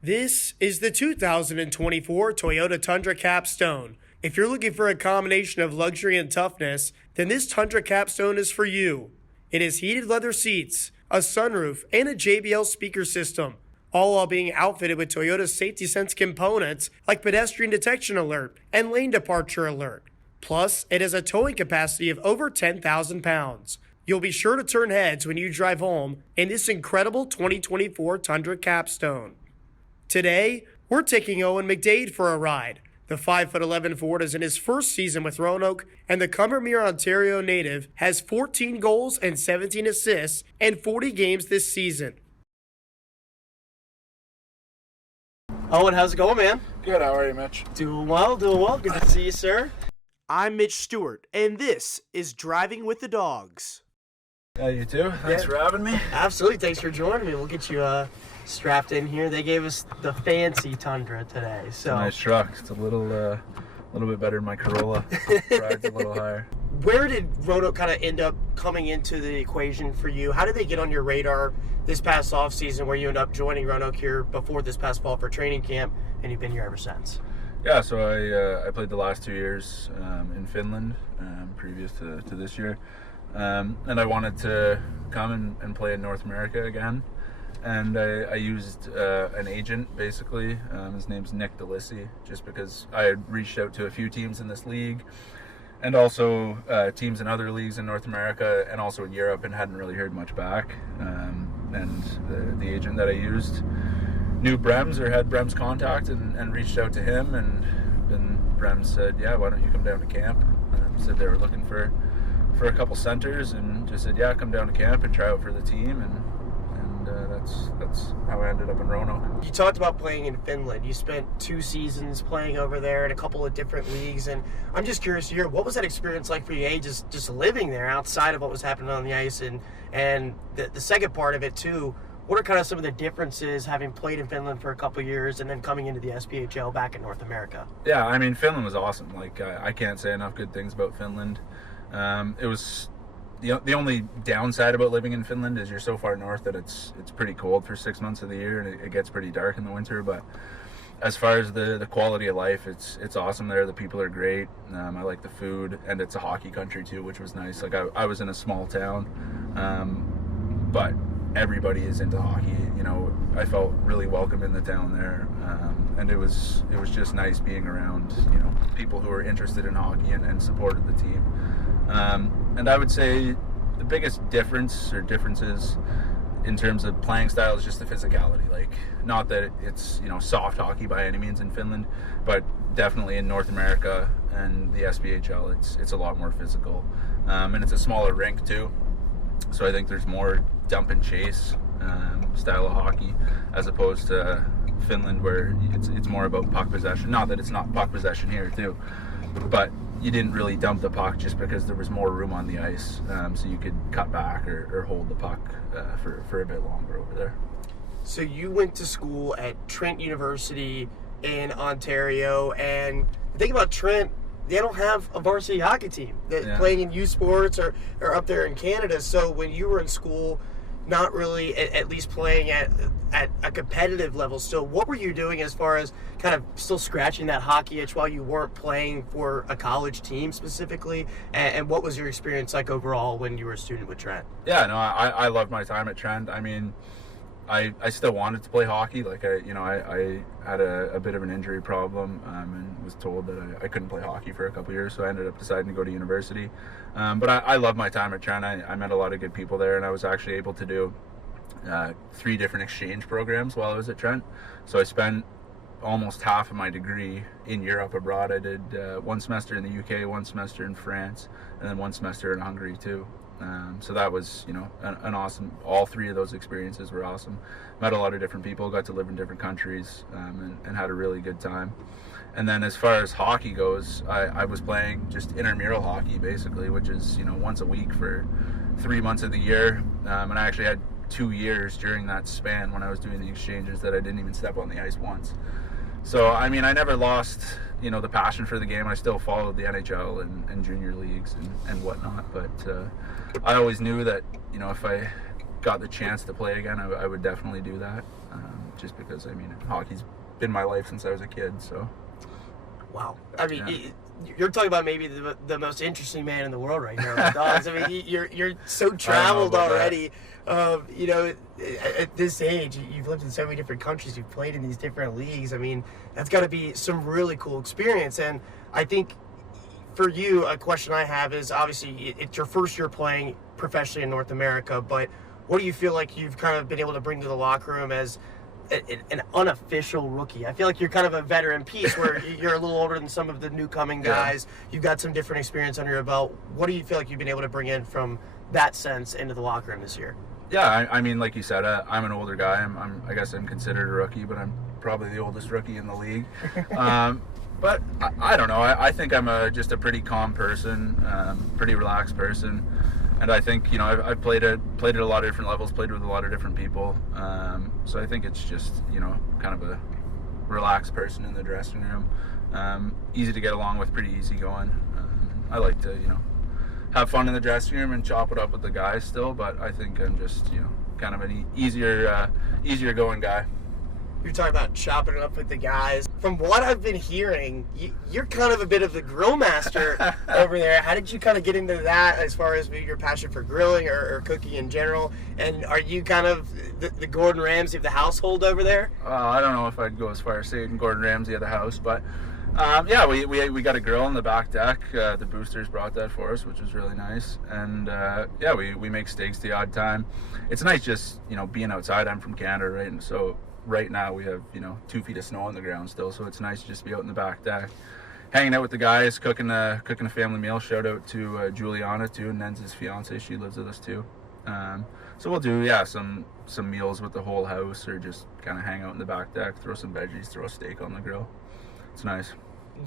This is the 2024 Toyota Tundra Capstone. If you're looking for a combination of luxury and toughness, then this Tundra Capstone is for you. It has heated leather seats, a sunroof, and a JBL speaker system, all while being outfitted with Toyota's safety sense components like pedestrian detection alert and lane departure alert. Plus, it has a towing capacity of over 10,000 pounds. You'll be sure to turn heads when you drive home in this incredible 2024 Tundra Capstone. Today, we're taking Owen McDade for a ride. The 5'11" Ford is in his first season with Roanoke, and the Combermere, Ontario native has 14 goals and 17 assists in 40 games this season. Owen, how's it going, man? Good, how are you, Mitch? Doing well. Good to see you, sir. I'm Mitch Stewart, and this is Driving with the Dawgs. Yeah, you too. Thanks for having me. Absolutely. Thanks for joining me. We'll get you strapped in here. They gave us the fancy Tundra today. So Nice truck. It's a little bit better than my Corolla. Rides a little higher. Where did Roanoke kind of end up coming into the equation for you? How did they get on your radar this past offseason where you ended up joining Roanoke here before this past fall for training camp, and you've been here ever since? Yeah, so I played the last 2 years in Finland previous to this year. And I wanted to come and play in North America again. And I used an agent, basically. His name's Nick DeLisi, just because I had reached out to a few teams in this league and also teams in other leagues in North America and also in Europe, and hadn't really heard much back. And the agent that I used knew Brems or had Brems contact and reached out to him. And then Brems said, yeah, why don't you come down to camp? Said they were looking for a couple centers, and just said, yeah, come down to camp and try out for the team. And that's how I ended up in Roanoke. You talked about playing in Finland. You spent 2 seasons playing over there in a couple of different leagues, and I'm just curious to hear, what was that experience like for you, just living there outside of what was happening on the ice, and the second part of it too, what are kind of some of the differences having played in Finland for a couple of years and then coming into the SPHL back in North America? Yeah, I mean, Finland was awesome. Like, I can't say enough good things about Finland. It was the only downside about living in Finland is you're so far north that it's pretty cold for 6 months of the year, and it gets pretty dark in the winter. But as far as the quality of life, it's awesome there. The people are great. I like the food, and it's a hockey country too, which was nice. Like, I was in a small town, but everybody is into hockey. You know, I felt really welcome in the town there, and it was just nice being around, you know, people who were interested in hockey and supported the team. And I would say the biggest differences in terms of playing style is just the physicality. Like, not that it's, you know, soft hockey by any means in Finland, but definitely in North America and the SPHL, it's a lot more physical, and it's a smaller rink too. So I think there's more dump and chase style of hockey as opposed to Finland, where it's more about puck possession. Not that it's not puck possession here too, but you didn't really dump the puck just because there was more room on the ice, so you could cut back or hold the puck for a bit longer over there. So you went to school at Trent University in Ontario, and the thing about Trent, they don't have a varsity hockey team that playing in youth sports or up there in Canada. So when you were in school, not really at least playing at a competitive level still, what were you doing as far as kind of still scratching that hockey itch while you weren't playing for a college team specifically? And what was your experience like overall when you were a student with Trent? Yeah, no, I loved my time at Trent. I mean, I still wanted to play hockey. Like, I had a bit of an injury problem, and was told that I couldn't play hockey for a couple years, so I ended up deciding to go to university. But I loved my time at Trent. I met a lot of good people there, and I was actually able to do 3 different exchange programs while I was at Trent. So I spent almost half of my degree in Europe abroad. I did 1 semester in the UK, 1 semester in France, and then 1 semester in Hungary too. So that was, you know, an awesome, all 3 of those experiences were awesome. Met a lot of different people, got to live in different countries, and had a really good time. And then as far as hockey goes, I was playing just intramural hockey basically, which is, you know, once a week for 3 months of the year. And I actually had 2 years during that span when I was doing the exchanges that I didn't even step on the ice once. So, I mean, I never lost, you know, the passion for the game. I still followed the NHL and junior leagues and whatnot. But I always knew that, you know, if I got the chance to play again, I would definitely do that. just because, I mean, hockey's been my life since I was a kid, so. Wow. I mean, you're talking about maybe the most interesting man in the world right now, the Dawgs. I mean, you're so traveled already. You know, at this age, you've lived in so many different countries. You've played in these different leagues. I mean, that's got to be some really cool experience. And I think for you, a question I have is, obviously, it's your first year playing professionally in North America, but what do you feel like you've kind of been able to bring to the locker room as an unofficial rookie? I feel like you're kind of a veteran piece where you're a little older than some of the newcoming guys. Yeah. You've got some different experience under your belt. What do you feel like you've been able to bring in from that sense into the locker room this year? Yeah, I mean, like you said, I'm an older guy. I guess I'm considered a rookie, but I'm probably the oldest rookie in the league. But I don't know. I think I'm just a pretty calm person, pretty relaxed person. And I think, you know, I've played at a lot of different levels, played with a lot of different people. So I think it's just, you know, kind of a relaxed person in the dressing room. Easy to get along with, pretty easy going. I like to, you know, have fun in the dressing room and chop it up with the guys still, but I think I'm just, you know, kind of an easier going guy. You're talking about chopping it up with the guys. From what I've been hearing, you're kind of a bit of the grill master over there. How did you kind of get into that as far as your passion for grilling or cooking in general? And are you kind of the Gordon Ramsay of the household over there? I don't know if I'd go as far as saying Gordon Ramsay of the house, but yeah, we got a grill on the back deck. The boosters brought that for us, which was really nice. And yeah, we make steaks the odd time. It's nice just, you know, being outside. I'm from Canada, right? And so right now we have, you know, 2 feet of snow on the ground still, so it's nice to just be out in the back deck, hanging out with the guys, cooking a family meal. Shout out to Juliana too, Nenz's fiance. She lives with us too. So we'll do some meals with the whole house, or just kind of hang out in the back deck, throw some veggies, throw a steak on the grill. It's nice.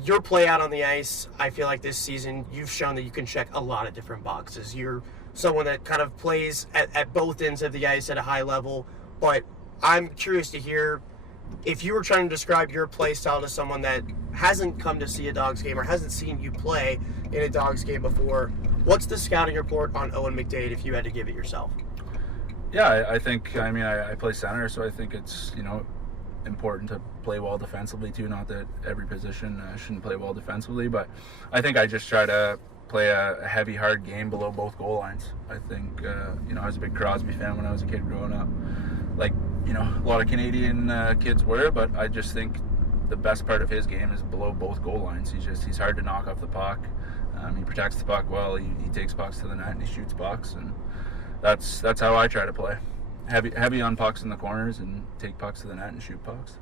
Your play out on the ice, I feel like this season you've shown that you can check a lot of different boxes. You're someone that kind of plays at both ends of the ice at a high level, but I'm curious to hear, if you were trying to describe your play style to someone that hasn't come to see a Dawgs game or hasn't seen you play in a Dawgs game before, what's the scouting report on Owen McDade if you had to give it yourself? Yeah, I think, I mean, I play center, so I think it's, you know, important to play well defensively too. Not that every position shouldn't play well defensively, but I think I just try to play a heavy, hard game below both goal lines. I think, you know, I was a big Crosby fan when I was a kid growing up. Like, you know, a lot of Canadian kids were, but I just think the best part of his game is below both goal lines. He's hard to knock off the puck. He protects the puck well. He takes pucks to the net and he shoots pucks, and that's how I try to play. Heavy on pucks in the corners and take pucks to the net and shoot pucks.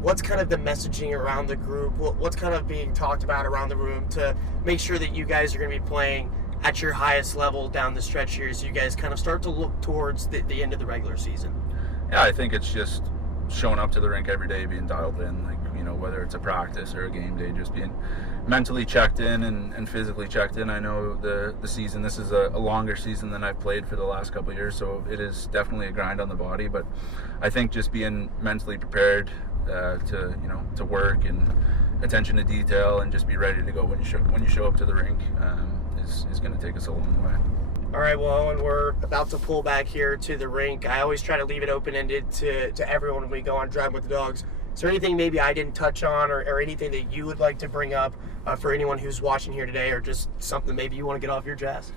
What's kind of the messaging around the group? What's kind of being talked about around the room to make sure that you guys are going to be playing at your highest level down the stretch here as you guys kind of start to look towards the end of the regular season? Yeah, I think it's just showing up to the rink every day, being dialed in, like, you know, whether it's a practice or a game day, just being mentally checked in and physically checked in. I know the season, this is a longer season than I've played for the last couple of years, so it is definitely a grind on the body, but I think just being mentally prepared to work and attention to detail and just be ready to go when you show up to the rink is going to take us a long way. All right, well, Owen, we're about to pull back here to the rink. I always try to leave it open-ended to everyone when we go on Drive with the Dawgs. Is there anything maybe I didn't touch on or anything that you would like to bring up for anyone who's watching here today, or just something maybe you want to get off your chest?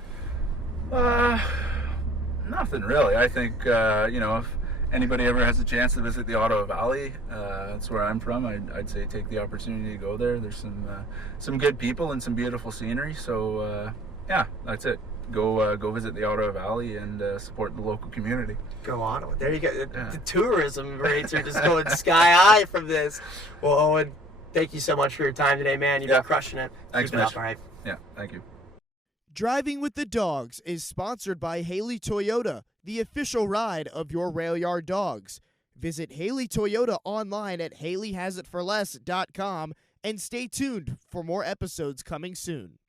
Nothing really. I think, you know, if anybody ever has a chance to visit the Ottawa Valley, that's where I'm from, I'd say take the opportunity to go there. There's some good people and some beautiful scenery. So, yeah, that's it. Go visit the Ottawa Valley and support the local community. Go Ottawa. There you go. Yeah. The tourism rates are just going sky high from this. Well, Owen, thank you so much for your time today, man. You've been crushing it. Thanks, Mitch. All right. Yeah, thank you. Driving with the Dawgs is sponsored by Haley Toyota, the official ride of your rail yard dogs. Visit Haley Toyota online at HaleyHasItForLess.com and stay tuned for more episodes coming soon.